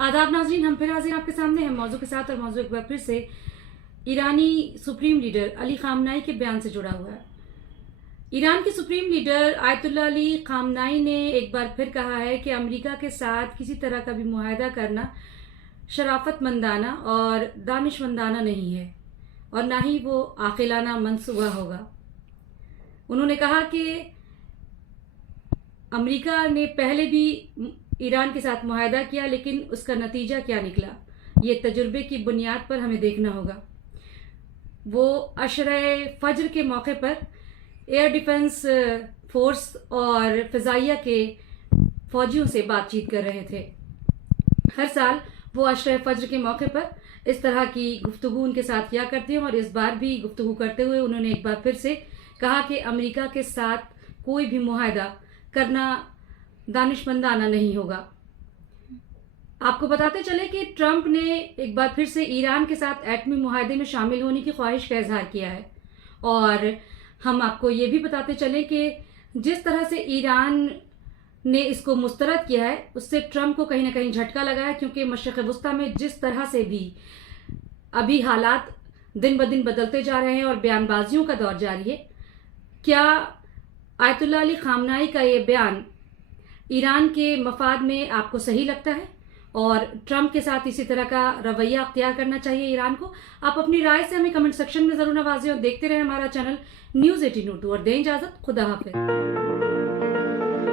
आदाब नाज़रीन, हम फिर हाजिर आपके सामने हैं मौजू के साथ। और मौजू एक बार फिर से ईरानी सुप्रीम लीडर अली खामनाई के बयान से जुड़ा हुआ है। ईरान के सुप्रीम लीडर आयतुल्लाह अली खामनाई ने एक बार फिर कहा है कि अमेरिका के साथ किसी तरह का भी मुआहदा करना शराफतमंदाना और दानिशमंदाना नहीं है और ना ही वो आकिलाना मंसूबा होगा। उन्होंने कहा कि अमेरिका ने पहले भी ईरान के साथ मुआहदा किया, लेकिन उसका नतीजा क्या निकला ये तजुर्बे की बुनियाद पर हमें देखना होगा। वो अशरे फज्र के मौके पर एयर डिफेंस फोर्स और फ़िज़ाइया के फ़ौजियों से बातचीत कर रहे थे। हर साल वो अशरे फज्र के मौके पर इस तरह की गुफ्तगू उनके साथ किया करते हैं और इस बार भी गुफ्तगू करते हुए उन्होंने एक बार फिर से कहा कि अमेरिका के साथ कोई भी मुआहदा करना दानिशमंदाना नहीं होगा। आपको बताते चले कि ट्रंप ने एक बार फिर से ईरान के साथ एटमी मुआहदे में शामिल होने की ख्वाहिश का इजहार किया है और हम आपको ये भी बताते चले कि जिस तरह से ईरान ने इसको मुस्तरद किया है उससे ट्रंप को कहीं ना कहीं झटका लगा है, क्योंकि मशरिक़ वस्ता में जिस तरह से भी अभी हालात दिन ब दिन बदलते जा रहे हैं और बयानबाजियों का दौर जारी है। क्या आयतुल्लाह अली खामनाई का ये बयान ईरान के मफाद में आपको सही लगता है और ट्रंप के साथ इसी तरह का रवैया अख्तियार करना चाहिए ईरान को? आप अपनी राय से हमें कमेंट सेक्शन में ज़रूर नवाजें और देखते रहें हमारा चैनल न्यूज़ 18 और दें इजाज़त। खुदा हाफिज़।